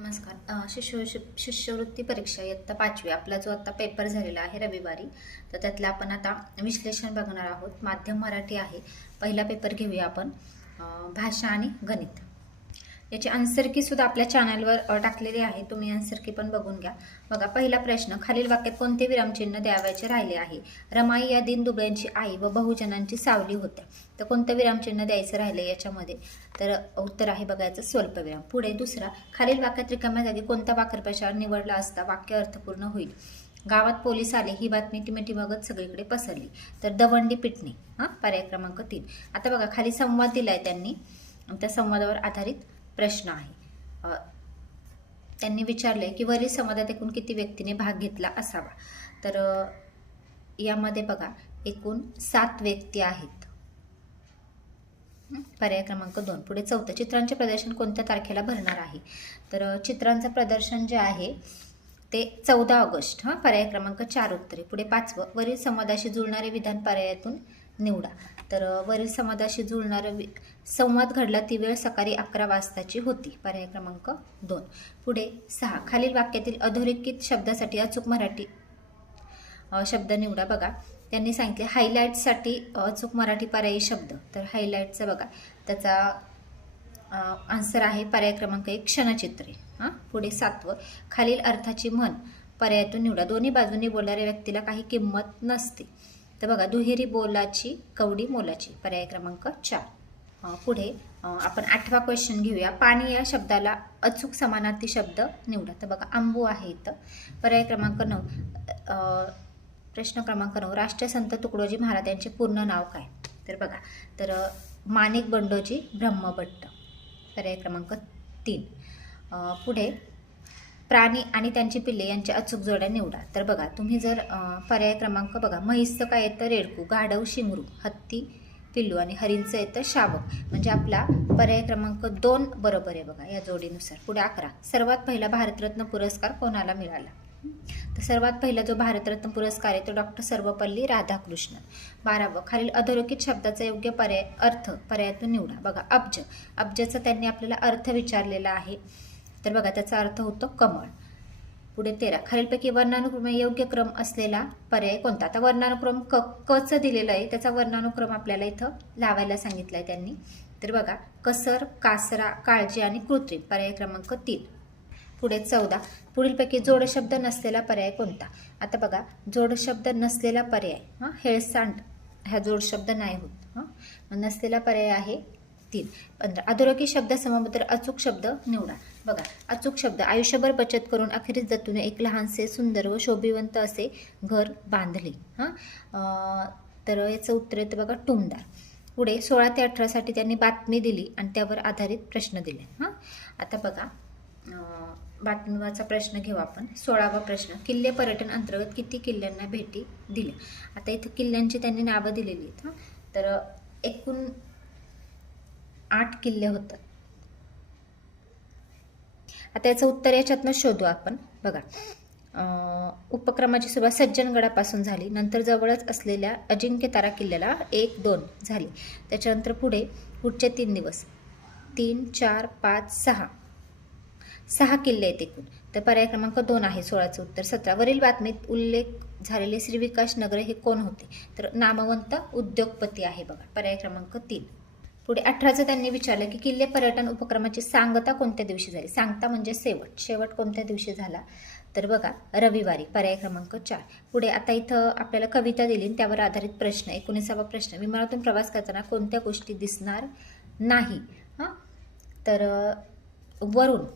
नमस्कार. शिष्यवृत्ती परीक्षा इयत्ता 5वी आपला जो आता पेपर झालेला आहे रविवारी, तर त्यातलं आपण आता विश्लेषण बघणार आहोत. माध्यम मराठी आहे. पहिला पेपर घेऊया आपण, भाषा आणि गणित. याची आन्सर की सुद्धा आपल्या चॅनलवर टाकलेली आहे, तुम्ही आन्सर की पण बघून घ्या. बघा, पहिला प्रश्न, खालील वाक्यात कोणते विरामचिन्ह द्यावयाचे राहिले आहे? रमाई या दीनदुबळ्यांची आई व बहुजनांची सावली होत्या. तर कोणतं विरामचिन्ह द्यायचं राहिले याच्यामध्ये? तर उत्तर आहे बघायचं स्वल्पविराम. पुढे दुसरा, खालील वाक्यात रिकाम्या जागी कोणता वाक्प्रचार निवडला असता वाक्य अर्थपूर्ण होईल? गावात पोलीस आले ही बातमी टिमटिमगत सगळीकडे पसरली. तर दवंडी पिटणे. पर्याय क्रमांक 3. आता बघा, खाली संवाद दिलाय त्यांनी, त्या संवादावर आधारित प्रश्न आहे. त्यांनी विचारले की वरील संवादात एकूण किती व्यक्तीने भाग घेतला असावा? तर यामध्ये बघा, एकूण 7 व्यक्ती आहेत. पर्याय क्रमांक 2. पुढे चौथं, चित्रांचे प्रदर्शन कोणत्या तारखेला भरणार आहे? तर चित्रांचं प्रदर्शन जे आहे ते 14 ऑगस्ट. पर्याय क्रमांक 4 उत्तरे. पुढे 5वं, वरील संवादाशी जुळणारे विधान पर्यायातून निवडा. तर वरील संवादाशी जुळणारं संवाद घडला ती वेळ सकाळी 11 वाजताची होती. पर्याय क्रमांक 2. पुढे 6, खालील वाक्यातील अधोरेखित शब्दासाठी अचूक मराठी शब्द निवडा. बघा, त्यांनी सांगितले हायलाईटसाठी अचूक मराठी पर्यायी शब्द. तर हायलाईटचं बघा, त्याचा आन्सर आहे पर्याय क्रमांक 1 क्षणचित्रे. पुढे 7वं, खालील अर्थाची म्हण पर्यायातून निवडा. दोन्ही बाजूंनी बोलणाऱ्या व्यक्तीला काही किंमत नसते. तर बघा, दुहेरी बोलाची कवडी मोलाची. पर्याय क्रमांक 4. पुढे आपण 8वा क्वेश्चन घेऊया. पाणी या शब्दाला अचूक समानार्थी शब्द निवडा. तर बघा, आंबू आहे इथं. पर्याय क्रमांक 9. प्रश्न क्रमांक 9, राष्ट्रसंत तुकडोजी महाराज यांचे पूर्ण नाव काय? तर बघा, तर माणिक बंडोजी ब्रह्मभट्ट. पर्याय क्रमांक 3. पुढे प्राणी आणि त्यांची पिल्ले यांच्या अचूक जोड्या निवडा. तर बघा, तुम्ही जर पर्याय क्रमांक बघा, म्हैसचं काय येतं? रेडकू. गाढव शिंगरू. हत्ती पिल्लू. आणि हरिणचं येतं शावक. म्हणजे आपला पर्याय क्रमांक 2 बरोबर आहे बघा या जोडीनुसार. पुढे 11, सर्वात पहिला भारतरत्न पुरस्कार कोणाला मिळाला? तर सर्वात पहिला जो भारतरत्न पुरस्कार आहे तो डॉक्टर सर्वपल्ली राधाकृष्णन. 12वं, खालील अधोरेखित शब्दाचा योग्य अर्थ पर्यायातून निवडा. बघा, अब्ज. अब्जाचा त्यांनी आपल्याला अर्थ विचारलेला आहे. तर बघा, त्याचा अर्थ होतो कमळ. पुढे 13, खालीलपैकी वर्णानुक्रमे योग्य क्रम असलेला पर्याय कोणता? आता वर्णानुक्रम कचं दिलेलं आहे, त्याचा वर्णानुक्रम आपल्याला इथं लावायला सांगितलंय त्यांनी. तर बघा, कसर, कासरा, काळजी आणि कृत्रिम. पर्याय क्रमांक 3. पुढे 14, पुढीलपैकी जोडशब्द नसलेला पर्याय कोणता? आता बघा, जोडशब्द नसलेला पर्याय हेळसांड हा जोडशब्द नाही होत. नसलेला पर्याय आहे 3. 15, अधोरेखित शब्द समूहाबद्दल अचूक शब्द निवडा. बघा, अचूक शब्द, आयुष्यभर बचत करून अखेरीस दत्तूने एक लहानसे सुंदर व शोभिवंत असे घर बांधले. तर याचं उत्तर येतं बघा, टुमदार. पुढे 16 ते 18 साठी त्यांनी बातमी दिली आणि त्यावर आधारित प्रश्न दिले. आता बघा, बातमीवरचा प्रश्न घेऊ आपण. 16वा प्रश्न, किल्ले पर्यटन अंतर्गत किती किल्ल्यांना भेटी दिल्या? आता इथं किल्ल्यांची त्यांनी नावं दिलेली आहेत. तर एकूण 8 किल्ले होतात. आता याचं उत्तर याच्यातनं शोधू आपण. बघा, उपक्रमाची सुरुवात सज्जनगडापासून झाली, नंतर जवळच असलेल्या अजिंक्यतारा किल्ल्याला 1, 2 झाली. त्याच्यानंतर पुढचे 3 दिवस 3, 4, 5, 6 किल्ले आहेत एकूण. तर पर्याय क्रमांक 2 आहे 16चं उत्तर. 17, वरील बातमीत उल्लेख झालेले श्रीविकास नगरे हे कोण होते? तर नामवंत उद्योगपती आहे बघा. पर्याय क्रमांक 3. पुढे 18चं त्यांनी विचारलं की किल्ले पर्यटन उपक्रमाची सांगता कोणत्या दिवशी झाली? सांगता म्हणजे शेवट कोणत्या दिवशी झाला? तर बघा, रविवारी. पर्याय क्रमांक 4. पुढे आता इथं आपल्याला कविता दिली, त्यावर आधारित प्रश्न. 19वा प्रश्न, विमानातून प्रवास करताना कोणत्या गोष्टी दिसणार नाही? तर वरून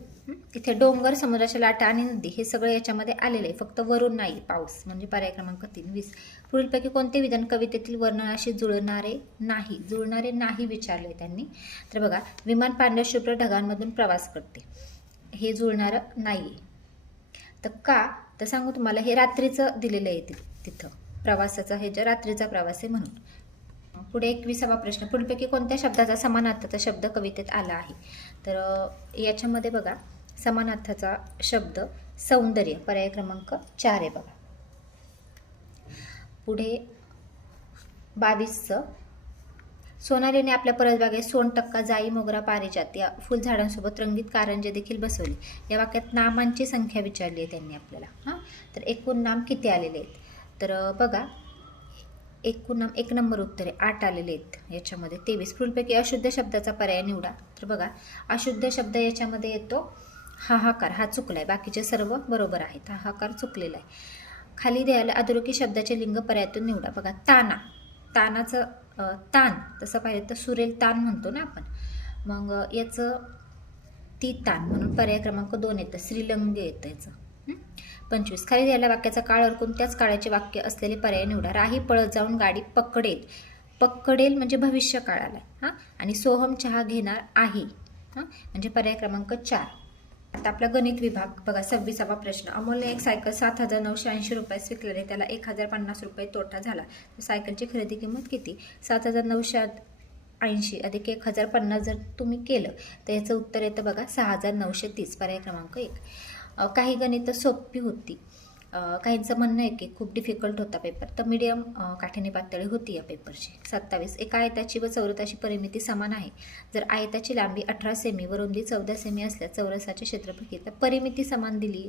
इथे डोंगर, समुद्राच्या लाटा आणि नदी हे सगळं याच्यामध्ये आलेलं आहे, फक्त वरून नाही पाऊस. म्हणजे पर्याय क्रमांक 3. 20, पुढीलपैकी कोणते विधान कवितेतील वर्णनाशी जुळणारे नाही विचारले त्यांनी? तर बघा, विमान पांढऱ्या शुभ्र ढगांमधून प्रवास करते, हे जुळणारं नाही. तर का? तर सांगू तुम्हाला, हे रात्रीचं दिलेलं आहे तिथं प्रवासाचा, हे रात्रीचा प्रवास आहे म्हणून. पुढे 21वा प्रश्न, पुढीलपैकी कोणत्या शब्दाचा समानार्थाचा शब्द कवितेत आला आहे? तर याच्यामध्ये बघा, समानार्थाचा शब्द सौंदर्य. पर्याय क्रमांक 4 आहे बघा. पुढे 22चं, सोनालीने आपल्या परसबागेत सोनटक्का, जाई, मोगरा, पारिजात या फुलझाडांसोबत रंगीत कारंजे देखील बसवली. या वाक्यात नामांची संख्या विचारली आहे त्यांनी आपल्याला. हां, तर एकूण नाम किती आलेले आहेत? तर बघा, एकूण नाम 1 नंबर उत्तर आहे, 8 आलेले आहेत याच्यामध्ये. 23. पुढीलपैकी अशुद्ध शब्दाचा पर्याय निवडा. तर बघा, अशुद्ध शब्द याच्यामध्ये येतो हाहाकार, हा चुकला आहे. बाकीचे सर्व बरोबर आहेत, हाहाकार चुकलेला आहे. खाली द्यायला अधोरेखित शब्दाचे लिंग पर्यायातून निवडा. बघा, ताना, तानाचं तान तसं पाहिलं तर सुरेल तान म्हणतो ना आपण, मग याचं ती तान म्हणून पर्याय क्रमांक 2 येतं, श्रीलिंग येतं याचं. 25. खाली द्यायला वाक्याचा काळ अडकून त्याच काळाचे वाक्य असलेले पर्याय निवडा. राही पळत जाऊन गाडी पकडेल, पकडेल म्हणजे भविष्य काळाला. हां, आणि सोहम चहा घेणार आहे, हां म्हणजे पर्याय क्रमांक 4. आता आपला गणित विभाग बघा, 26वा प्रश्न. अमोलने एक सायकल 7,980 रुपयास विकल्याने त्याला 1,050 रुपये तोटा झाला. तर सायकलची खरेदी किंमत किती? 7,980 अधिक 1,050 जर तुम्ही केलं तर याचं उत्तर येतं बघा 6,930, पर्याय क्रमांक 1. काही गणितं सोपी होती, काहींचं म्हणणं आहे की खूप डिफिकल्ट होता पेपर, तर मीडियम काठिण्य पातळी होती या पेपरची. 27. एका आयताची व चौरसाची परिमिती समान आहे. जर आयताची लांबी 18 सेमी व रुंदी 14 सेमी असल्यास चौरसाचे क्षेत्रफळ किती? तर परिमिती समान दिली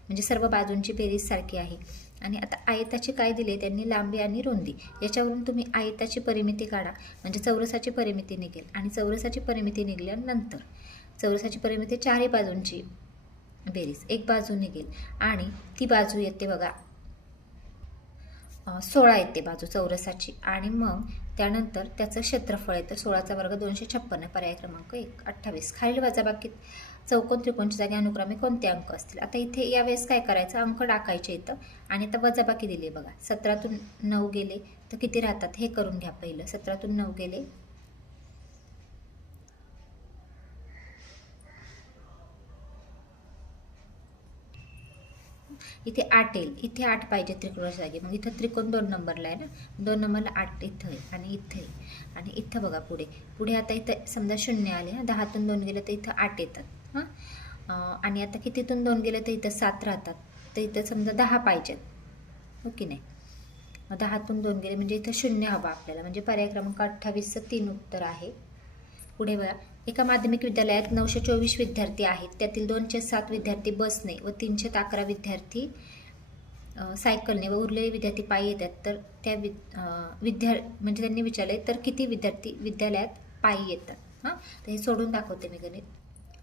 म्हणजे सर्व बाजूंची बेरीज सारखी आहे. आणि आता आयताची काय दिली त्यांनी? लांबी आणि रुंदी. याच्यावरून तुम्ही आयताची परिमिती काढा म्हणजे चौरसाची परिमिती निघेल. आणि चौरसाची परिमिती निघाल्यानंतर चौरसाची परिमिती चारही बाजूंची बेरीज, एक बाजू निघेल आणि ती बाजू येते बघा 16 येते बाजू चौरसाची. आणि मग त्यानंतर त्याचं क्षेत्रफळ येतं 16चा वर्ग 256, पर्याय क्रमांक 1. 28. खालील वजाबाकीत चौकोन त्रिकोणच्या जागी अनुक्रमे कोणते अंक असतील? आता इथे यावेळेस काय करायचं? अंक टाकायचे इथं आणि आता वजाबाकी दिली आहे बघा. 17तून 9 गेले तर किती राहतात हे करून घ्या पहिलं. 17तून 9 गेले इथे 8 येईल, इथे 8 पाहिजे त्रिकोणाच्या जागी, मग इथं त्रिकोण 2 नंबरला आहे ना, 2 नंबरला 8 इथं आहे आणि इथं आहे आणि इथं बघा पुढे आता इथं समजा 0 आले, 10तून 2 गेलं तर इथं 8 येतात. हां, आणि आता कितीतून 2 गेलं तर इथं 7 राहतात, तर इथं समजा 10 पाहिजेत, हो की नाही? 10तून 2 गेले म्हणजे इथं 0 हवा आपल्याला, म्हणजे पर्याय क्रमांक 28चं 3 उत्तर आहे. पुढे बघा, एका माध्यमिक विद्यालयात 924 विद्यार्थी आहेत, त्यातील 207 विद्यार्थी बसने व 311 विद्यार्थी सायकलने व उरलेले विद्यार्थी पायी येतात. तर त्या म्हणजे त्यांनी विचारले तर किती विद्यार्थी विद्यालयात पायी येतात? हां, तर हे सोडून दाखवते मी गणित.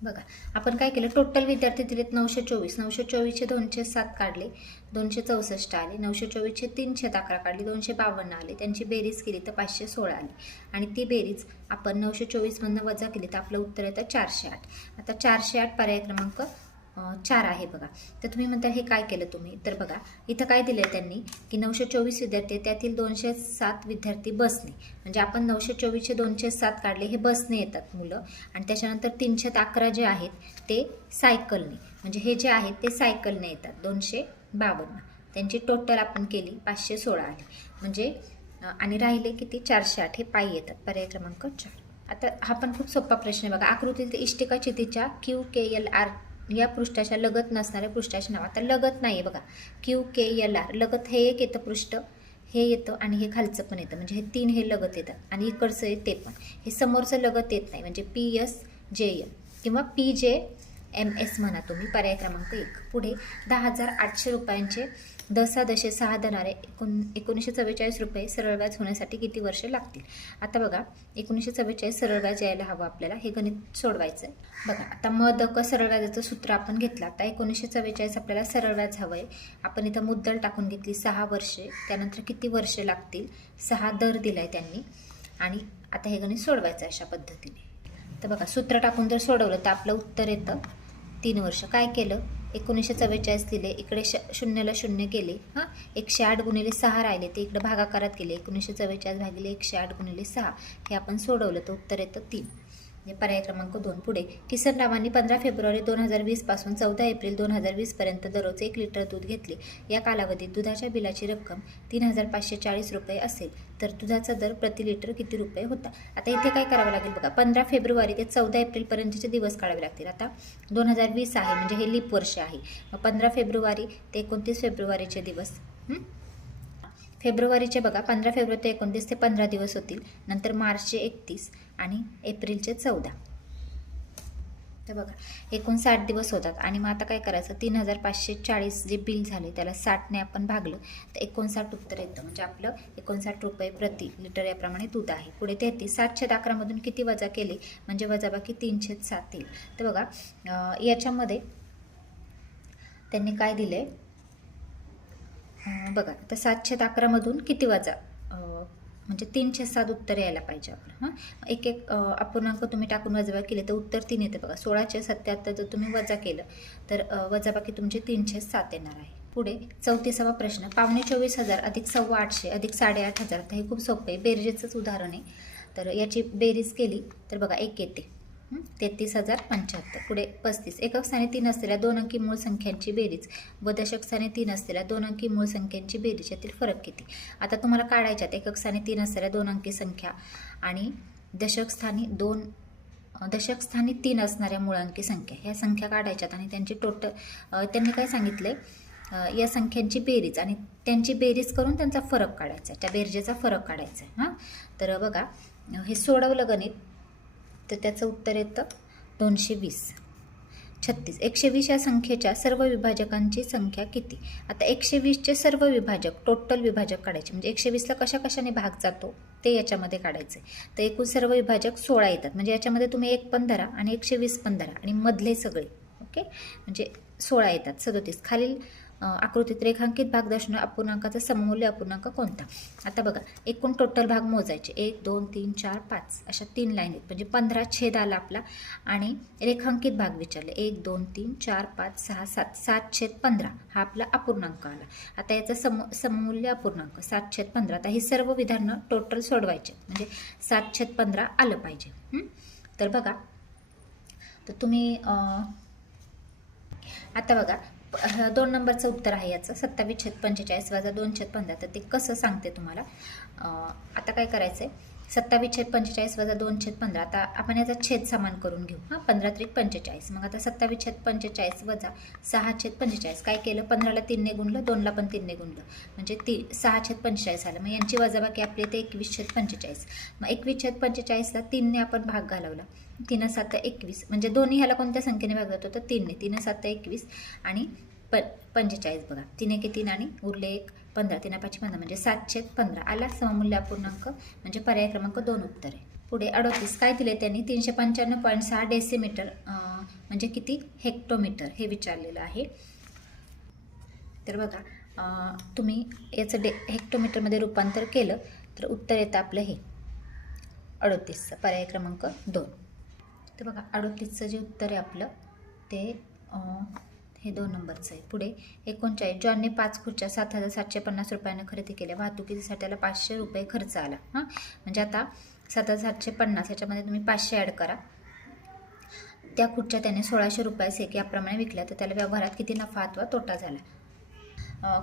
बघा, आपण काय केलं, टोटल विद्यार्थी दिलेत 924, 924चे 207 काढले, 264 आले, 924चे 311 काढले, 252 आले, त्यांची बेरीज केली तर 516 आली. आणि ती बेरीज आपण 924मधनं वजा केली तर आपलं उत्तर येतं 408. आता 408 पर्याय क्रमांक 4 आहे बघा. तर तुम्ही म्हणता हे काय केलं तुम्ही? तर बघा, इथं काय दिलं आहे त्यांनी की 924 विद्यार्थी, त्यातील 207 विद्यार्थी बसने, म्हणजे आपण 924चे 207 काढले, हे बसने येतात मुलं. आणि त्याच्यानंतर 311 जे आहेत ते सायकलने, म्हणजे हे जे आहेत ते सायकलने येतात 252. त्यांची टोटल आपण केली 516 आली, म्हणजे आणि राहिले किती? 408, हे पायी येतात, पर्याय क्रमांक 4. आता हा पण खूप सोपा प्रश्न आहे बघा. आकृतीत इष्टिका चितीच्या QKLR या पृष्ठाच्या लगत नसणाऱ्या पृष्ठाचे नाव. आता लगत नाही आहे बघा, QKLR लगत हे एक येतं पृष्ठ, हे येतं आणि हे खालचं पण येतं, म्हणजे हे 3 हे लगत येतात आणि इकडचं आहे ते पण. हे समोरचं लगत येत नाही, म्हणजे PSJM किंवा PJMS म्हणा तुम्ही, पर्याय क्रमांक 1. पुढे 10,800 रुपयांचे 10,6 धनारे 1944 रुपये सरळ व्याज होण्यासाठी किती वर्षे लागतील? आता बघा, 1944 सरळ व्याज यायला हवं आपल्याला, हे गणित सोडवायचं आहे. बघा, आता मदक सरळ व्याजाचं सूत्र आपण घेतलं. आता 1944 आपल्याला सरळ व्याज हवं आहे. आपण इथं मुद्दल टाकून घेतली 6 वर्षे, त्यानंतर किती वर्षे लागतील? 6 दर दिला आहे त्यांनी. आणि आता हे गणित सोडवायचं आहे अशा पद्धतीने. तर बघा, सूत्र टाकून जर सोडवलं तर आपलं उत्तर येतं 3 वर्ष. काय केलं? 1944 दिले, इकडे 0ला 0 केले, हां 108 गुणिले 6 राहिले ते इकडे भागाकारात केले, 1944 भागिले 108 गुणिले 6 हे आपण सोडवलं तर उत्तर येतं 3, म्हणजे पर्याय क्रमांक 2. पुढे किसनरावांनी 15 फेब्रुवारी 2020 पासून 14 एप्रिल 2020 पर्यंत दररोज 1 लिटर दूध घेतले. या कालावधीत दुधाच्या बिलाची रक्कम 3,540 रुपये असेल तर दुधाचा दर प्रति लिटर किती रुपये होता? आता इथे काय करावं लागेल बघा, 15 फेब्रुवारी ते 14 एप्रिलपर्यंतचे दिवस काढावे लागतील. आता 2020 आहे म्हणजे हे लीप वर्ष आहे, मग 15 फेब्रुवारी ते 29 फेब्रुवारीचे दिवस, फेब्रुवारीचे बघा 15 फेब्रुवारी ते 29 ते 15 दिवस होतील. नंतर मार्चचे 31 आणि एप्रिलचे 14. तर बघा एकूण 60 दिवस होतात. आणि मग आता काय करायचं, 3540 जे बिल झाले त्याला 60ने आपण भागलं तर 59 उत्तर येतं. म्हणजे आपलं 59 रुपये प्रति लिटर याप्रमाणे दूध आहे. पुढे 33 711 मधून किती वजा केले म्हणजे वजाबाकी 307 येईल. तर बघा याच्यामध्ये त्यांनी काय दिले बघा, तर 711 मधून किती वजा म्हणजे 307 उत्तर यायला पाहिजे आपलं. एक एक अपूर्णांक तुम्ही टाकून वजाबाकी केले तर उत्तर 3 येते बघा. 1677 जर तुम्ही वजा केलं तर वजाबाकी तुमचे 307 येणार आहे. पुढे 34वा प्रश्न, 24,500 अधिक 850 अधिक 8,500. तर हे खूप सोपं आहे, बेरजेचंच उदाहरण आहे. तर याची बेरीज केली तर बघा 1 येते, 33,075. पुढे 35 एकक स्थानी 3 असलेल्या 2 अंकी मूळ संख्यांची बेरीज व दशक स्थानी 3 असलेल्या 2 अंकी मूळ संख्यांची बेरीज यातील फरक किती. आता तुम्हाला काढायच्यात एकक स्थानी 3 असलेल्या 2 अंकी संख्या आणि दशक स्थानी 3 असणाऱ्या मूळ अंकी संख्या, ह्या संख्या काढायच्यात आणि त्यांची टोटल त्यांनी काय सांगितले, या संख्यांची बेरीज आणि त्यांची बेरीज करून त्यांचा फरक काढायचा, त्या बेरजेचा फरक काढायचा आहे. तर बघा हे सोडवलं गणित तर त्याचं उत्तर येतं 220. 36 120 या संख्येच्या सर्व विभाजकांची संख्या किती. आता 120चे सर्व विभाजक टोटल विभाजक काढायचे, म्हणजे 120ला कशाने भाग जातो ते याच्यामध्ये काढायचे. तर एकूण सर्व विभाजक 16 येतात. म्हणजे याच्यामध्ये तुम्ही 1 पण धरा आणि 120 पण धरा आणि मधले सगळे ओके, म्हणजे 16 येतात. 37 खालील आकृतीत रेखांकित भाग दर्शवणारा अपूर्णांकाचा सममूल्य अपूर्णांक कोणता. आता बघा एकूण टोटल भाग मोजायचे 1 2 3 4 5 अशा 3 लाईन आहेत, म्हणजे 15 छेद आला आपला. आणि रेखांकित भाग विचारले 1 2 3 4 5 6 7 7/15 हा आपला अपूर्णांक आला. आता याचा सममूल्य अपूर्णांक 7/15. आता ही सर्व विधानं टोटल सोडवायचे, म्हणजे 7/15 आलं पाहिजे. तर बघा तर तुम्ही आता बघा 2 नंबरचं उत्तर आहे याचं 27/45 वजा 2/15. तर ते कसं सांगते तुम्हाला. आता काय करायचं आहे, 27/45 वजा 2/15. आता आपण याचा छेद समान करून घेऊ. 15 त्रिक 45. मग आता 27/45 वजा 6/45. काय केलं, 15ला 3ने गुणलं, 2ला पण 3ने गुणलं, म्हणजे 6/45 आलं. मग यांची वजाबाकी आपली येते 21/45. मग 21/45ला 3ने आपण भाग घालवला, 3 7 21. म्हणजे दोन्ही ह्याला कोणत्या संख्येने भाग जातो तर 3ने. 3 7 21 आणि 45 बघा, 3 1 3 आणि उरले 1 15, 3 5 15 म्हणजे 7/15 आला सममूल्य अपूर्णांक. म्हणजे पर्याय क्रमांक 2 उत्तर आहे. पुढे 38 काय दिले त्यांनी, 395.6 डेसिमीटर म्हणजे किती हेक्टोमीटर हे विचारलेलं आहे. तर बघा तुम्ही याचं हेक्टोमीटरमध्ये रूपांतर केलं तर उत्तर येतं आपलं हे 38चं पर्याय क्रमांक 2. तर बघा 38चं जे उत्तर आहे आपलं ते हे 2 नंबरचं आहे. पुढे 39 जॉनने 5 खुर्च्या 7,750 रुपयानं खरेदी केल्या. वाहतुकीसाठी त्याला 500 रुपये खर्च आला. म्हणजे आता 7,750 याच्यामध्ये तुम्ही 500 ॲड करा. त्या खुर्च्या त्याने 1,600 रुपयास एक याप्रमाणे विकल्या, तर त्याला व्यवहारात किती नफा अथवा तोटा झाला.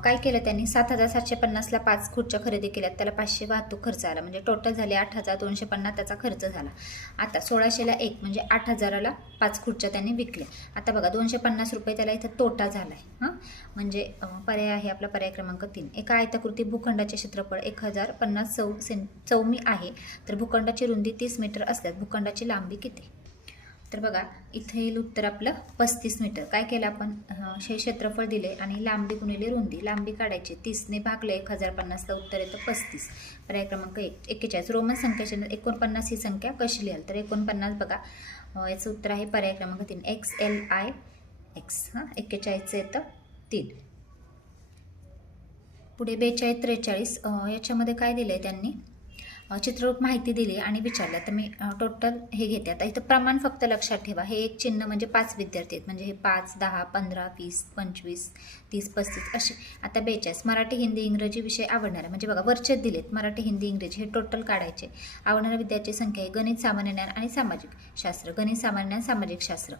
काय केलं त्यांनी, 7,750ला 5 खुर्च्या खरेदी केल्यात, त्याला 500 वाहतूक खर्च आला, म्हणजे टोटल झाले 8,250 त्याचा खर्च झाला. आता 1,600ला 1 म्हणजे 8,000ला 5 खुर्च्या त्यांनी विकल्या. आता बघा 250 रुपये त्याला इथं तोटा झाला आहे. म्हणजे पर्याय आहे आपला पर्याय क्रमांक 3. एका आयताकृती भूखंडाचे क्षेत्रफळ 1050 चौमी आहे, तर भूखंडाची रुंदी 30 मीटर असल्यास भूखंडाची लांबी किती. तर बघा इथे येईल उत्तर आपलं 35 मीटर. काय केलं आपण, हे क्षेत्रफळ दिले आणि लांबी गुणिले रुंदी, लांबी काढायची, 30ने भागले 1050ला उत्तर येतं 35. पर्याय क्रमांक 41. रोमन संख्येच्या 49 ही संख्या कशी लिहाल, तर 49 बघा याचं उत्तर आहे पर्याय क्रमांक 3 XLIX. 41चं येतं 3. पुढे 42-43 याच्यामध्ये काय दिलं आहे त्यांनी, चित्ररूप माहिती दिली आणि विचारलं. तर मी टोटल हे घेते. आता इथं प्रमाण फक्त लक्षात ठेवा, हे एक चिन्ह म्हणजे 5 विद्यार्थी आहेत, म्हणजे हे 5 10 15 20 25 30 35 असे. आता 42 मराठी हिंदी इंग्रजी विषय आवडणारा, म्हणजे बघा वरचे दिलेत मराठी हिंदी इंग्रजी, हे टोटल काढायचे. आवडणाऱ्या विद्यार्थी संख्या आहे गणित सामान्य ज्ञान आणि सामाजिक शास्त्र. गणित सामान्य ज्ञान सामाजिक शास्त्र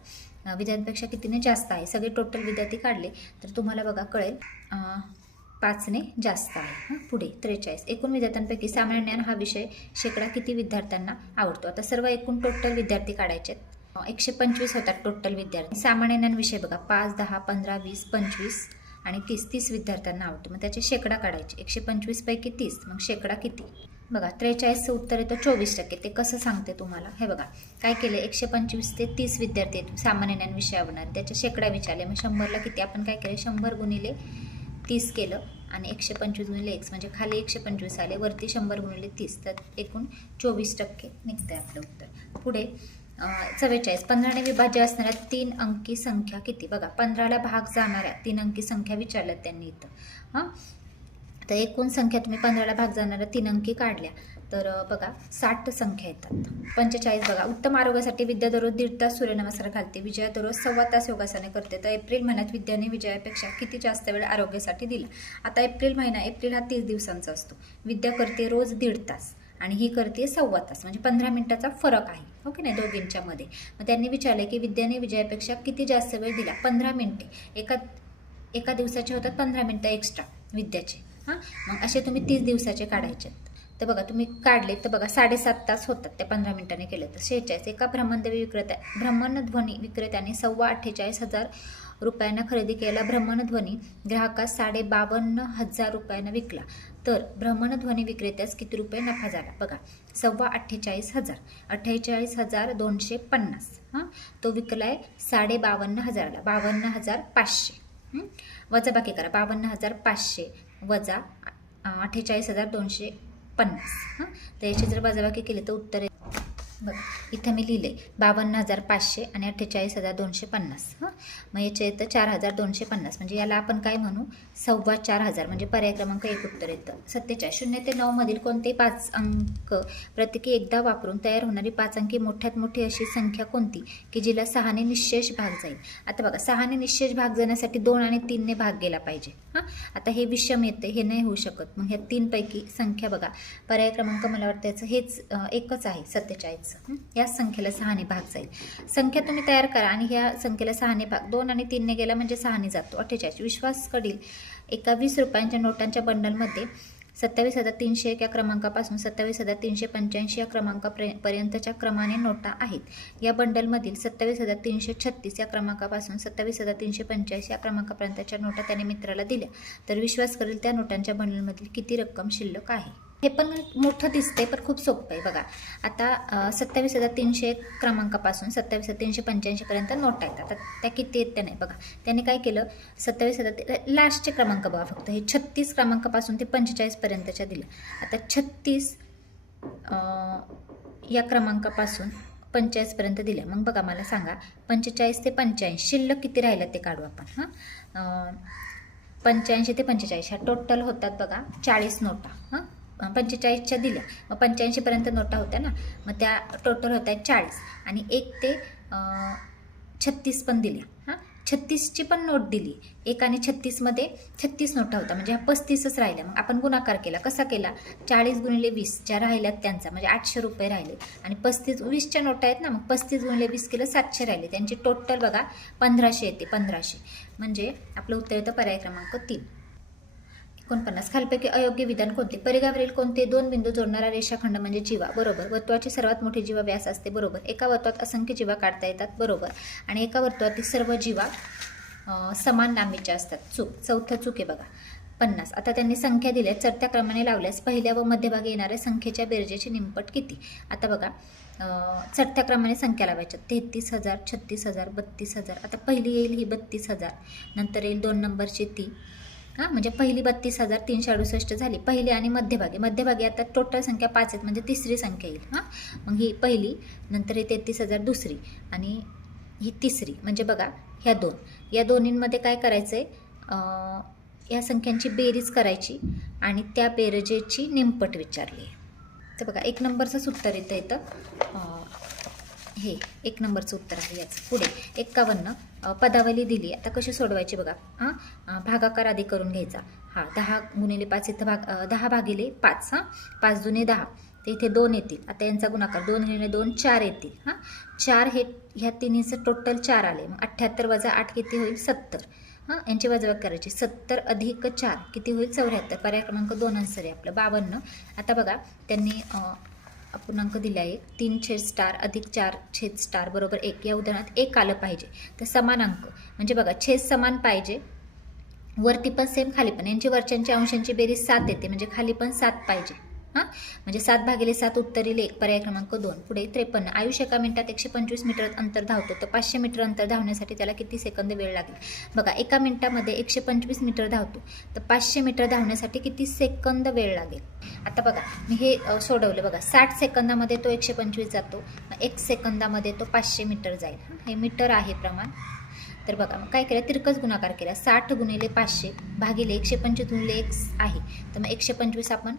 विद्यार्थ्यांपेक्षा कितीने जास्त आहे. सगळे टोटल विद्यार्थी काढले तर तुम्हाला बघा कळेल 5ने जास्त आहे. पुढे 43 एकूण विद्यार्थ्यांपैकी सामान्य ज्ञान हा विषय शेकडा किती विद्यार्थ्यांना आवडतो. आता सर्व एकूण टोटल विद्यार्थी काढायचे. 125 होतात टोटल विद्यार्थी. सामान्य ज्ञान विषय बघा 5 10 15 20 25 आणि 30 विद्यार्थ्यांना आवडते. मग त्याचे शेकडा काढायचे. 125 पैकी 30, मग शेकडा किती? बघा 43चं उत्तर येतं 24%. ते कसं सांगते तुम्हाला, हे बघा काय केलं, 125 ते 30 विद्यार्थी आहेत सामान्य ज्ञान विषयावर, त्याचे शेकडा विचारले. मग 100ला किती आपण काय केलं, 100 गुणिले 30 केलं आणि 125 गुणिले x, म्हणजे खाली 125 आले, वरती 100 गुणिले 30, तर एकूण 24% निघतंय आपलं उत्तर. पुढे 44, 15ने विभाज्य असणाऱ्या 3 अंकी संख्या किती? बघा 15ला भाग जाणाऱ्या 3 अंकी संख्या विचारल्यात त्यांनी इथं. हां, तर एकूण संख्या तुम्ही 15ला भाग जाणाऱ्या 3 अंकी काढल्या तर बघा 60 संख्या येतात. 45, बघा उत्तम आरोग्यासाठी विद्या दररोज 1.5 तास सूर्यनमस्कार घालते. विजया दररोज 1.25 तास योगासने करते. तर एप्रिल महिन्यात विद्याने विजयापेक्षा किती जास्त वेळ आरोग्यासाठी दिला? आता एप्रिल हा 30 दिवसांचा असतो. विद्या करते रोज 1.5 तास आणि ही करते 1.25 तास, म्हणजे 15 मिनिटाचा फरक आहे, हो की नाही, दोघींच्या मध्ये. मग त्यांनी विचारले की विद्याने विजयापेक्षा किती जास्त वेळ दिला? 15 मिनिटे. एका दिवसाचे होतात 15 मिनिटं एक्स्ट्रा विद्याचे. हां, मग असे तुम्ही 30 दिवसाचे काढायचे. तर बघा तुम्ही काढले तर बघा 7.5 तास होतात त्या 15 मिनिटांनी केले तर. 46, एका भ्रमणध्वनी विक्रेत्याने 48,500 रुपयांना खरेदी केलेला भ्रमणध्वनी ग्राहकास 52,500 रुपयांना विकला तर भ्रमणध्वनी विक्रेत्यास किती रुपये नफा झाला? बघा 48,500, 48,250. हां, तो विकलाय 52,500ला, 52,500. वजाबाकी करा, 52,500 वजा 48,250. हां, तर याची जर वजाबाकी केली तर उत्तर बघा इथं मी लिहिले 52,500 आणि 48,250. हां, मग याच्या येतं 4,250, म्हणजे याला आपण काय म्हणू, 4,25,000, म्हणजे पर्याय क्रमांक 1 उत्तर येतं. 47, 0 ते 9 मधील कोणतेही 5 अंक प्रत्येकी एकदा वापरून तयार होणारी 5 अंकी मोठ्यात मोठी अशी संख्या कोणती की जिला 6ने निश्शेष भाग जाईल? आता बघा 6ने निश्शेष भाग जाण्यासाठी 2 आणि 3ने भाग गेला पाहिजे. हां, आता हे विषम येते, हे नाही होऊ शकत. मग ह्या 3 पैकी संख्या बघा, पर्याय क्रमांक मला वाटतं याचं हेच एकच आहे 47. याच संख्येला 6ने भाग जाईल. संख्या तुम्ही तयार करा आणि ह्या संख्येला 6ने भाग, 2 आणि 3ने गेला म्हणजे 6ने जातो. 48, विश्वासकडील एका 20 रुपयांच्या नोटांच्या बंडलमध्ये 27,301 या क्रमांकापासून 27,385 या क्रमांकापर्यंतच्या क्रमाने नोटा आहेत. या बंडलमधील 27,336 या क्रमांकापासून 27,385 या क्रमांकापर्यंतच्या नोटा त्याने मित्राला दिल्या तर विश्वास करेल त्या नोटांच्या बंडलमधील किती रक्कम शिल्लक आहे? हे पण मोठं दिसतंय पण खूप सोपं आहे. बघा आता 27,301 क्रमांकापासून 27,385 पर्यंत नोटा आहेत. आता त्या किती आहेत त्या नाही. बघा त्याने काय केलं, 27,000 लास्टचे क्रमांक बघा फक्त, हे 36 क्रमांकापासून ते 45 पर्यंतच्या दिल्या. आता 36 या क्रमांकापासून 45 पर्यंत दिल्या. मग बघा मला सांगा 45 ते 85 शिल्लक किती राहिलं ते काढू आपण. हां, 85 ते 45 ह्या टोटल होतात बघा 40 नोटा. हां, 45च्या दिल्या, मग 85 पर्यंत नोटा होत्या ना, मग त्या टोटल होत आहेत 40 आणि 1 ते 36 पण दिल्या. हां, 36ची पण नोट दिली. 1 आणि 36मध्ये 36 नोटा होता, म्हणजे ह्या 35च राहिल्या. मग आपण गुणाकार केला, कसा केला, 40 गुणिले 20 ज्या राहिल्यात त्यांचा, म्हणजे 800 रुपये राहिले आणि 20च्या नोटा आहेत ना, मग 35 गुणिले 20 केलं 700 राहिले. त्यांची टोटल बघा 1500 येते. 1500 म्हणजे आपलं उत्तर येतं पर्याय क्रमांक 3. 49, खालपैकी अयोग्य विधान कोणते? परिघावरील कोणते 2 बिंदू जोडणारा रेषाखंड म्हणजे जीवा? बरोबर. वर्तुळाची सर्वात मोठी जीवा व्यास असते? बरोबर. एका वर्तुळात असंख्य जीवा काढता येतात? बरोबर. आणि एका वर्तुळातील सर्व जीवा समान लांबीच्या असतात? चूक. चौथं चूक आहे बघा. 50, आता त्यांनी संख्या दिल्या, चढत्या क्रमाने लावल्यास पहिल्या व मध्यभागी येणाऱ्या संख्येच्या बेरजेची निमपट किती? आता बघा चढत्या क्रमाने संख्या लावायच्या. 33,000, 36,000, 32,000. आता पहिली येईल ही 32,000, नंतर येईल 2 नंबरची ती. हां, म्हणजे पहिली 32,368 झाली पहिली आणि मध्यभागी आता टोटल संख्या 5 आहेत, म्हणजे तिसरी संख्या येईल. हां, मग ही पहिली, नंतर ही 33,000 दुसरी आणि ही तिसरी, म्हणजे बघा या दोन्हींमध्ये काय करायचं आहे, या संख्यांची बेरीज करायची आणि त्या बेरजेची निमपट विचारली आहे. तर बघा 1 नंबरचंच उत्तर येतं हे 1 नंबरचं उत्तर आहे याचं. पुढे 51, पदावली दिली. आता कशी सोडवायची बघा. हां, भागाकार आधी करून घ्यायचा. हां, 10 गुणिले 5 इथं 10 भागिले 5. हां, 5 दुने 10, तर इथे 2 येतील. आता यांचा गुणाकार 2 गुणिले 2 4 येतील. हां, 4 हे ह्या तिन्हीचं टोटल 4 आले. मग 78 वजा 8 किती होईल? 70. हां, यांची वजाबाकी करायची. 70 अधिक 4 किती होईल? 74. पर्याय क्रमांक 2 आन्सर आहे आपलं. 52, आता बघा त्यांनी अपूर्णांक दिला आहे 3/* अधिक 4/* बरोबर 1. या उदाहरणात 1 आलं पाहिजे, तर समान अंक म्हणजे बघा छेद समान पाहिजे वरती पण सेम, खाली पण. यांची वरच्यांची अंशांची बेरीज 7 येते, म्हणजे खाली पण 7 पाहिजे. हां, म्हणजे 7/7 उत्तर येईल 1, पर्याय क्रमांक 2. पुढे 53. आयुष एका मिनिटात 125 मीटर अंतर धावतो, तर 500 मीटर अंतर धावण्यासाठी त्याला किती सेकंद वेळ लागेल? बघा, एका मिनिटामध्ये 125 मीटर धावतो, तर 500 मीटर धावण्यासाठी किती सेकंद वेळ लागेल? आता बघा, मी हे सोडवलं बघा. 60 सेकंदामध्ये तो 125 जातो, 1 सेकंदामध्ये तो 500 मीटर जाईल. हे मीटर आहे प्रमाण. तर बघा, मग काय केलं, तिरकस गुणाकार केला. 60 गुणिले 500 भागिले 125 गुणिले 1 आहे, तर मग 125 आपण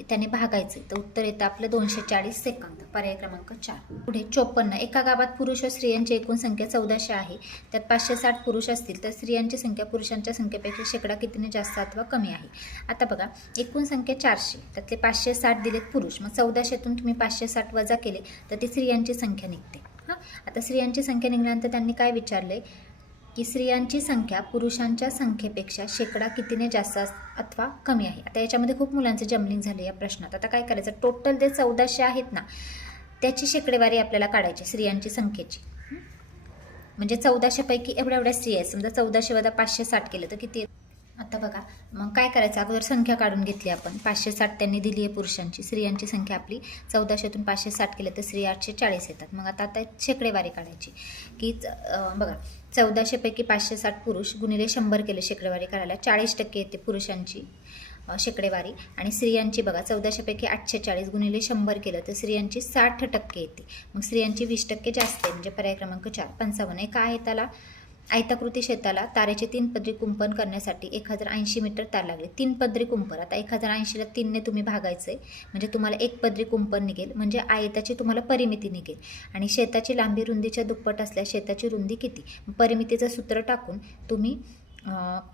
त्याने भागायचं, तर उत्तर येतं आपलं 240 सेकंद, पर्याय क्रमांक 4. पुढे 54. एका गावात पुरुष व स्त्रियांची एकूण संख्या 1400 आहे, त्यात 560 पुरुष असतील, तर स्त्रियांची संख्या पुरुषांच्या संख्येपेक्षा शेकडा कितीने जास्त अथवा कमी आहे? आता बघा, एकूण संख्या 400, त्यातले 560 दिलेत पुरुष, मग 1400तून तुम्ही 560 वजा केले तर ती स्त्रियांची संख्या निघते. हां, आता स्त्रियांची संख्या निघाल्यानंतर त्यांनी काय विचारले की स्त्रियांची संख्या पुरुषांच्या संख्येपेक्षा शेकडा कितीने जास्त अथवा कमी आहे. आता याच्यामध्ये खूप मुलांचं जमलिंग झालं या प्रश्नात. आता काय करायचं, टोटल जे 1400 आहेत ना, त्याची शेकडेवारी आपल्याला काढायची स्त्रियांची संख्येची. म्हणजे 1400 पैकी एवढ्या स्त्रिया आहेत, समजा 1400 वजा 560 केलं तर किती? आता बघा, मग काय करायचं, अगोदर संख्या काढून घेतली आपण. 560 त्यांनी दिली आहे पुरुषांची, स्त्रियांची संख्या आपली 1400तून 560 केलं तर स्त्रिया 840 येतात. मग आता शेकडेवारी काढायची की बघा, 1400 पैकी 560 पुरुष गुणिले 100 केले शेकडेवारी करायला, 40% येते पुरुषांची शेकडेवारी, आणि स्त्रियांची बघा 1400 पैकी 840 गुणिले 100 केलं तर स्त्रियांची 60% येते. मग स्त्रियांची 20% जास्त आहे, म्हणजे पर्याय क्रमांक 4. 55. एका आयताला आयताकृती शेताला तारेचे 3 पदरी कुंपण करण्यासाठी 1080 मीटर तार लागले. 3 पदरी कुंपण, आता 1080ला 3ने तुम्ही भागायचं आहे, म्हणजे तुम्हाला 1 पदरी कुंपण निघेल, म्हणजे आयताची तुम्हाला परिमिती निघेल. आणि शेताची लांबी रुंदीच्या दुप्पट असल्यास शेताची रुंदी किती? परिमितीचं सूत्र टाकून तुम्ही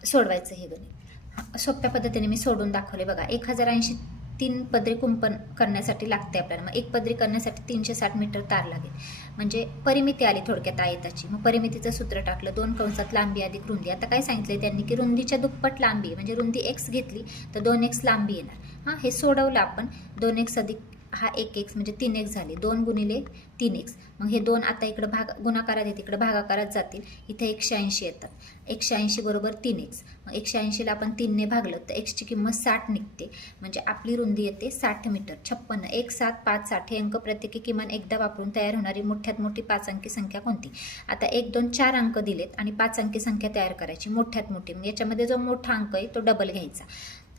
सोडवायचं हे गणित. सोप्या पद्धतीने मी सोडून दाखवले बघा. 1080 3 पदरी कुंपण करण्यासाठी लागते आपल्याला, मग 1 पदरी करण्यासाठी 360 मीटर तार लागेल, म्हणजे परिमिती आली थोडक्यात आयताची. मग परिमितीचं सूत्र टाकलं, 2 कंसात लांबी अधिक रुंदी. आता काय सांगितलं त्यांनी की रुंदीच्या दुप्पट लांबी, म्हणजे रुंदी x घेतली तर 2x लांबी येणार. हां, हे सोडवलं आपण. 2x अधिक हा 1x म्हणजे 3x झाले, 2 गुणिले 3x. मग हे 2 आता इकडं गुणाकारात येते, इकडं भागाकारात जातील, इथे 180 येतात. 180 बरोबर 3x. मग 180ला आपण 3ने भागलं तर xची किंमत 60 निघते, म्हणजे आपली रुंदी येते 60 मीटर. 56. 1 7 5 60 हे अंक प्रत्येकी किमान एकदा वापरून तयार होणारी मोठ्यात मोठी 5 अंकी संख्या कोणती? आता 1 2 4 अंक दिलेत आणि 5 अंकी संख्या तयार करायची मोठ्यात मोठी. मग याच्यामध्ये जो मोठा अंक आहे तो डबल घ्यायचा,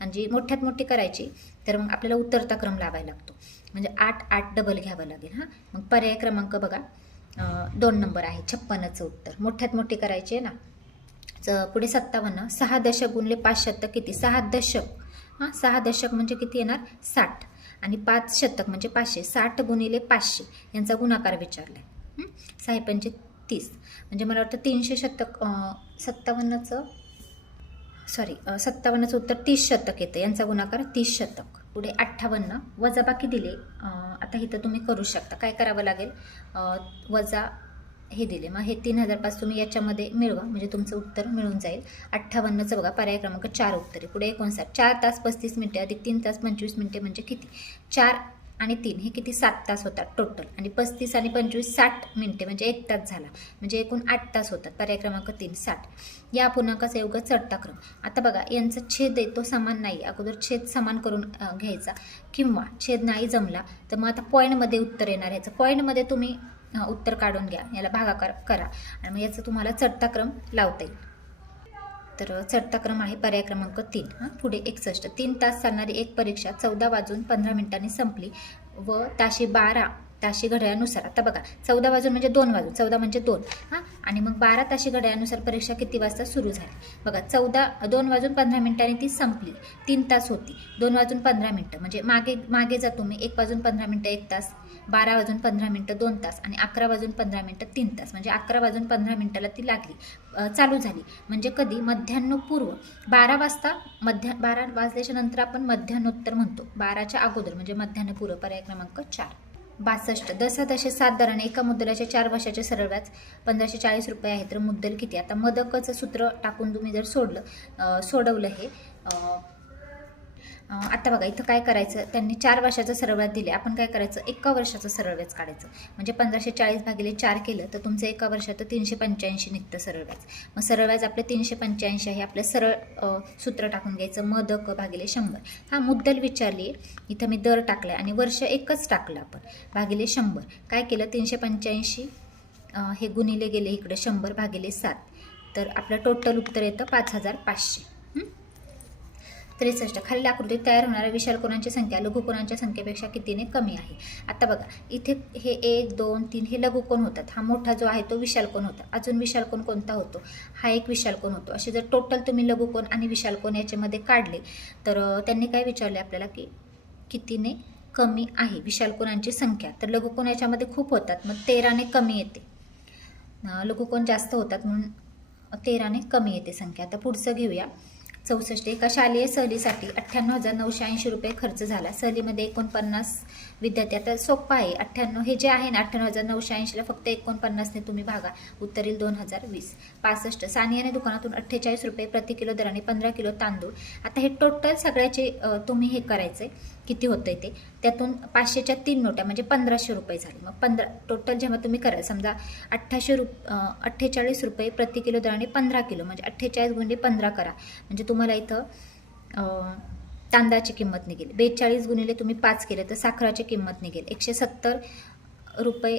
आणि जी मोठ्यात मोठी करायची तर मग आपल्याला उतरता क्रम लावायला लागतो, म्हणजे 8 8 डबल घ्यावं लागेल. हां, मग पर्याय क्रमांक बघा 2 नंबर आहे 56चं उत्तर. मोठ्यात मोठी करायची आहे ना. पुढे 57. 6 दशक गुणले 5 शतक किती? 6 दशक. हां, 6 दशक म्हणजे किती येणार? 60, आणि 5 शतक म्हणजे 500. 60 गुणिले 500 यांचा गुणाकार विचारला आहे. 6 पंचे 30, म्हणजे मला वाटतं 300 शतक. 57चं उत्तर 30 शतक येतं, यांचा गुणाकार 30 शतक. पुढे 58. वजाबाकी दिले. आता इथं तुम्ही करू शकता. काय करावं लागेल, वजा हे दिले, मग हे 3005 तुम्ही याच्यामध्ये मिळवा, म्हणजे तुमचं उत्तर मिळून जाईल. 58चं बघा पर्याय क्रमांक 4 उत्तर आहे. पुढे 59. 4 तास 35 मिनिटे अधिक 3 तास 25 मिनिटे म्हणजे किती? 4 आणि 3 हे किती? 7 तास होतात टोटल, आणि 35 आणि 25 60 मिनिटे म्हणजे 1 तास झाला, म्हणजे एकूण 8 तास होतात. पर्याय क्रमांक 3 60. या पूर्णांकाचा योग चढता क्रम. आता बघा, यांचा छेद आहे तो समान नाही, अगोदर छेद समान करून घ्यायचा, किंवा छेद नाही जमला तर मग आता पॉईंटमध्ये उत्तर येणार. ह्याचं पॉईंटमध्ये तुम्ही उत्तर काढून घ्या, याला भागाकार करा, आणि मग याचं तुम्हाला चढता क्रम लावता येईल. तर चढता क्रम आहे पर्याय क्रमांक 3. हां, पुढे 61. 3 तास चालणारी एक परीक्षा 14 वाजून 15 मिनिटांनी संपली व ताशी 12 ताशी घड्याळानुसार. आता बघा, 14 वाजून म्हणजे 2 वाजून, 14 म्हणजे 2. हां, आणि मग 12 ताशी घड्याळानुसार परीक्षा किती वाजता सुरू झाली? बघा, 2 वाजून 15 मिनिटांनी ती संपली. 3 तास होती, 2 वाजून 15 मिनिटं, म्हणजे मागे जा तुम्ही. 1 वाजून 15 मिनिटं 1 तास, 12 वाजून 15 मिनिटं 2 तास, आणि 11 वाजून 15 मिनिटं 3 तास, म्हणजे 11 वाजून 15 मिनिटाला ती चालू झाली. म्हणजे कधी? मध्यान्हपूर्व. 12 वाजता 12 वाजल्याच्या नंतर आपण मध्यान्होत्तर म्हणतो, 12च्या अगोदर म्हणजे मध्यान्हपूर्व. पर्याय क्रमांक 4. 62. 10.7 दराने एका मुद्दलाचे 4 वर्षाचे सरळ व्याज 1540 रुपये आहे, तर मुद्दल किती? आता मदकाचं सूत्र टाकून तुम्ही जर सोडवलं हे आता बघा इथं काय करायचं, त्यांनी 4 वर्षाचं सरळ व्याज दिले, आपण काय करायचं 1 वर्षाचं सरळ व्याज काढायचं. म्हणजे 1540 भागिले 4 केलं तर तुमचं 1 वर्षात 385 निघतं सरळ व्याज. मग सरळ व्याज आपले 385 आहे, आपलं सरळ सूत्र टाकून घ्यायचं मदक भागिले 100. हा मुद्दल विचारली आहे, इथं मी दर टाकला आणि वर्ष एकच टाकलं आपण भागिले 100. काय केलं 385 हे गुणिले गेले इकडे 100 भागिले 7, तर आपलं टोटल उत्तर येतं 5500. 63. खालील आकृतीत तयार होणाऱ्या विशाल कोणांची संख्या लघु कोणांच्या संख्येपेक्षा कितीने कमी आहे. आता बघा इथे हे 1 2 3 हे लघु कोण होतात, हा मोठा जो आहे तो विशाल कोण होता. अजून विशाल कोण कोणता होतो, हा एक विशाल कोण होतो. असे जर टोटल तुम्ही लघु कोण आणि विशाल कोण याच्यामध्ये काढले तर त्यांनी काय विचारले आपल्याला की कितीने कमी आहे विशाल कोणांची संख्या. तर लघु कोण याच्यामध्ये खूप होतात, मग 13ने कमी येते. लघु कोण जास्त होतात म्हणून 13ने कमी येते संख्या. आता पुढचं घेऊया. 64. एका शालेय सहलीसाठी 98,980 रुपये खर्च झाला. सहलीमध्ये 49 विद्यार्थी. आता सोपं आहे, 98 हे जे आहे ना 98,980ला फक्त 49ने तुम्ही भागा, उत्तर येईल 2020. 65. सानियाने दुकानातून 48 रुपये प्रति किलो दराने 15 किलो तांदूळ. आता हे टोटल सगळ्याचे तुम्ही हे करायचं आहे किती होतंय ते, त्यातून 500च्या 3 नोट्या म्हणजे 1500 रुपये झाले. मग 15 टोटल जेव्हा तुम्ही कराल समजा 48 रुपये प्रति किलो दराने 15 किलो म्हणजे 48 गुणिले 15 करा, म्हणजे तुम्हाला इथं तांदळाची किंमत निघेल. 42 गुणिले तुम्ही 5 केले तर साखराची किंमत निघेल. 170 रुपये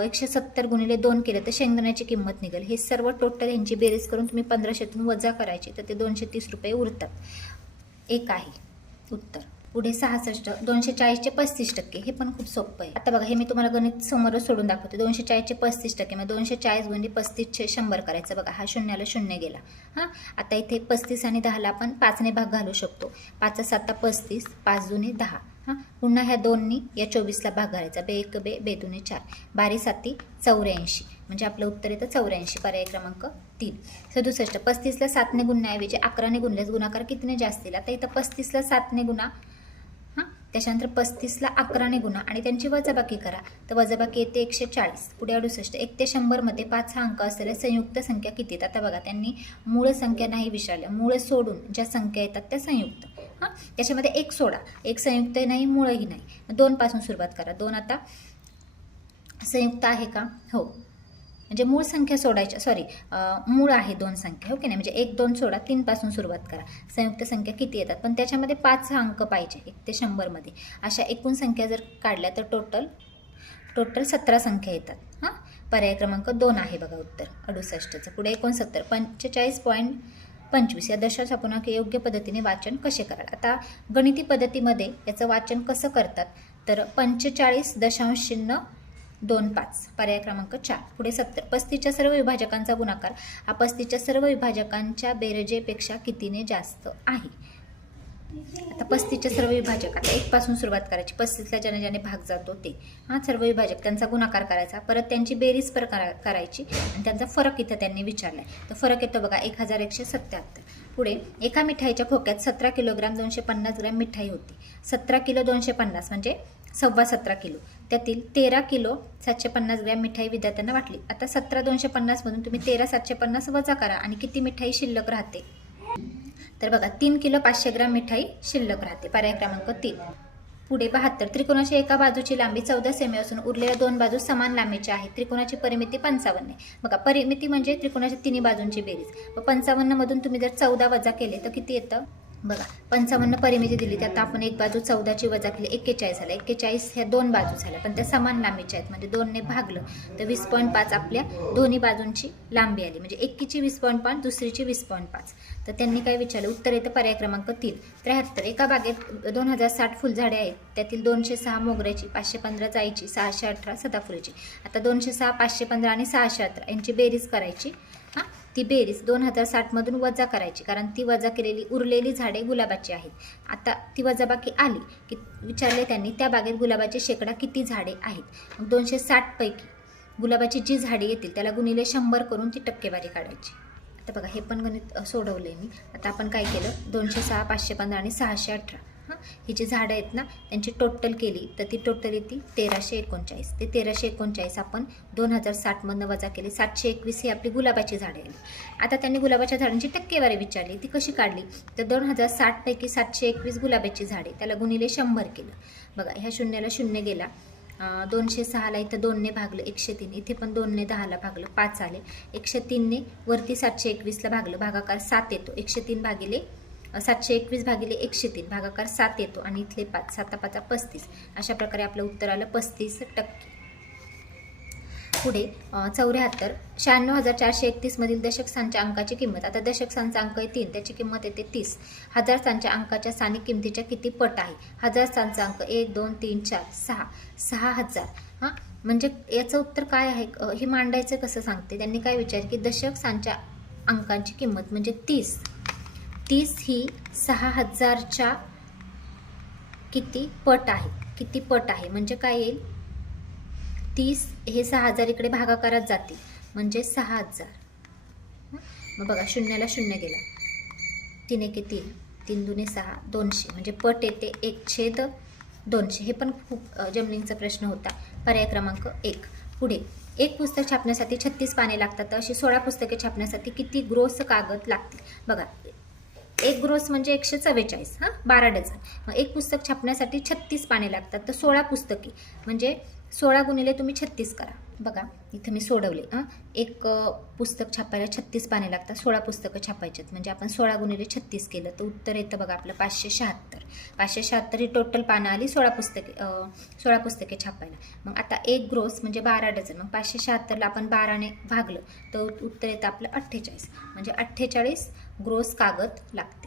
170 गुणिले 2 केले तर शेंगदाण्याची किंमत निघेल. हे सर्व टोटल यांची बेरीज करून तुम्ही 1500तून वजा करायचे तर ते 230 रुपये उरतात. एक आहे उत्तर. पुढे 66. 240चे 35%. हे पण खूप सोपं आहे. आता बघा हे मी तुम्हाला गणित समोरच सोडून दाखवते. 240चे 35% मग 240 गुणिले 35 100 करायचं. बघा हा शून्याला शून्य गेला. हां आता इथे 35 आणि 10ला आपण 5ने भाग घालू शकतो. 5 7 35, 5 दुने 10. हां पुन्हा ह्या 2नी या 24ला भाग घालायचा. 2 1 2, 2 दुने 4, 12 7 84 म्हणजे आपलं उत्तर येतं 84. पर्याय क्रमांक 3. 67. 35ला 7ने गुणण्याऐवजी 11ने गुणल्यास गुणाकार कितीने जास्त येईल. आता इथं 35ला 7ने गुणा, त्याच्यानंतर 35ला 11ने गुणा आणि त्यांची वजाबाकी करा तर वजाबाकी येते 140. पुढे 68. 1 ते 100 मध्ये 5 हा अंक असलेल्या संयुक्त संख्या किती आहेत. आता बघा त्यांनी मूळ संख्या नाही विचारल्या, मूळ सोडून ज्या संख्या येतात त्या संयुक्त. हां त्याच्यामध्ये एक सोडा, एक संयुक्त नाही मूळही नाही. 2 पासून सुरुवात करा. 2 आता संयुक्त आहे का, हो म्हणजे मूळ संख्या सोडायच्या, मूळ आहे 2 संख्या, ओके नाही म्हणजे 1 2 सोडा, 3 पासून सुरुवात करा. संयुक्त संख्या किती येतात पण त्याच्यामध्ये 5 हा अंक पाहिजे 1 ते 100 मध्ये. अशा एकूण संख्या जर काढल्या तर टोटल 17 संख्या येतात. हां पर्याय क्रमांक 2 आहे बघा उत्तर 68चं. पुढे 69. 45.25 या दशांश अपूर्णांक योग्य पद्धतीने वाचन कसे कराल. आता गणिती पद्धतीमध्ये याचं वाचन कसं करतात तर 45.25 पर्याय क्रमांक 4. पुढे 70. 35च्या सर्व विभाजकांचा गुणाकार हा 35च्या सर्व विभाजकांच्या बेरजेपेक्षा कितीने जास्त आहे. आता 35च्या सर्व विभाजक, आता 1 पासून सुरुवात करायची. 35ला ज्याने भाग जातो ते, हां सर्व विभाजक त्यांचा गुणाकार करायचा, परत त्यांची बेरीज करायची आणि त्यांचा फरक इथं त्यांनी विचारलाय. तर फरक येतो बघा 1177. पुढे एका मिठाईच्या खोक्यात 17 किलोग्राम 250 ग्रॅम मिठाई होती. 17 किलो 250 म्हणजे 17.25 किलो. त्यातील 13 किलो 750 ग्रॅम मिठाई विद्यार्थ्यांना वाटली. आता 17 250 मधून तुम्ही 13 750 वजा करा आणि किती मिठाई शिल्लक राहते तर बघा 3 किलो 500 ग्रॅम मिठाई शिल्लक राहते. पर्याय क्रमांक 3. पुढे 72. त्रिकोणाच्या एका बाजूची लांबी 14 सेमी असून उरलेल्या 2 बाजू समान लांबीच्या आहेत. त्रिकोणाची परिमिती 55 आहे. बघा परिमिती म्हणजे त्रिकोणाच्या तिन्ही बाजूंची बेरीज. 55 मधून तुम्ही जर 14 वजा केले तर किती येतं बघा. 55 परिमिती दिली त्यात आपण एक बाजू 14ची वजा केली 41 झाला. 41 ह्या 2 बाजू झाल्या पण त्या समान लांबीच्या आहेत म्हणजे 2ने भागलं तर 20.5 आपल्या दोन्ही बाजूंची लांबी आली. म्हणजे एकीची 20.5 दुसरीची 20.5. तर त्यांनी काय विचारलं, उत्तर येतं पर्याय क्रमांक 3. 73. एका बागेत 2060 फुलझाडे आहेत. त्यातील 206 मोगऱ्याची, 515 जाईची, 618 सदाफुलीची. आता 206 515 आणि 618 यांची बेरीज करायची. हां ती बेरीज 2060 मधून वजा करायची कारण ती वजा केलेली उरलेली झाडे गुलाबाची आहेत. आता ती वजाबाकी आली की विचारले त्यांनी त्या बागेत गुलाबाचे शेकडा किती झाडे आहेत. मग 260 पैकी गुलाबाची जी झाडे येतील त्याला गुणिले 100 करून ती टक्केवारी काढायची. आता बघा हे पण गणित सोडवले मी. आता आपण काय केलं 206 515 आणि 618 हां, ही जी झाडं आहेत ना त्यांची टोटल केली तर ती टोटल येते 1339. ते 1339 आपण 2060मधनं वजा केले, 721 ही आपली गुलाबाची झाडं आली. आता त्यांनी गुलाबाच्या झाडांची टक्केवारी विचारली, ती कशी काढली तर 2060 पैकी 721 गुलाबाची झाडे, त्याला गुणिले 100 केलं. बघा ह्या शून्याला शून्य गेला, 206ला इथं 2ने भागलं 103, इथे पण 2ने 10ला भागलं 5 आले, 103ने वरती 721ला भागलं, भागाकार 7 येतो, 103 भागिले 721 भागिले 103 भागाकार 7 येतो आणि इथले 5, 7 5 35. अशा प्रकारे आपलं उत्तर आलं 35%. पुढे 74, 96,431 मधील दशक स्थानच्या अंकाची किंमत. आता दशक स्थानचा अंक आहे 3, त्याची किंमत येते 30. हजार स्थानच्या अंकाच्या स्थानिक किमतीच्या किती पट आहे. हजार स्थानचा अंक 1 2 3 4 6, 6000. हां, म्हणजे याचं उत्तर काय आहे हे मांडायचं कसं सांगते. त्यांनी काय विचार की दशक स्थानच्या अंकांची किंमत म्हणजे 30 ही 6000च्या किती पट आहे. किती पट आहे म्हणजे काय येईल, 30 हे 6000 इकडे भागाकारात जातील म्हणजे 6000. मग बघा शून्याला शून्य गेला, 3 1 3, 3 2 6, 200 म्हणजे पट येते 1/200. हे पण खूप जमलिंगचा प्रश्न होता. पर्याय क्रमांक 1. पुढे एक पुस्तक छापण्यासाठी 36 पाने लागतात, तर अशी 16 पुस्तके छापण्यासाठी किती ग्रोस कागद लागतील. बघा एक ग्रोस म्हणजे 144, हां 12 डझन. मग एक पुस्तक छापण्यासाठी 36 पाने लागतात, तर 16 पुस्तके म्हणजे 16 गुणिले तुम्ही 36 करा. बघा इथं मी सोडवले. एक पुस्तक छापायला 36 पाने लागतात, 16 पुस्तकं छापायची आहेत म्हणजे आपण 16 गुणिले 36 केलं तर उत्तर येतं बघा आपलं 576. 576 ही टोटल पानं आली 16 पुस्तके छापायला. मग आता एक ग्रोस म्हणजे 12 डझन, मग 576ला आपण 12ने भागलं तर उत्तर येतं आपलं 48, म्हणजे 48 ग्रोस कागद लागतं.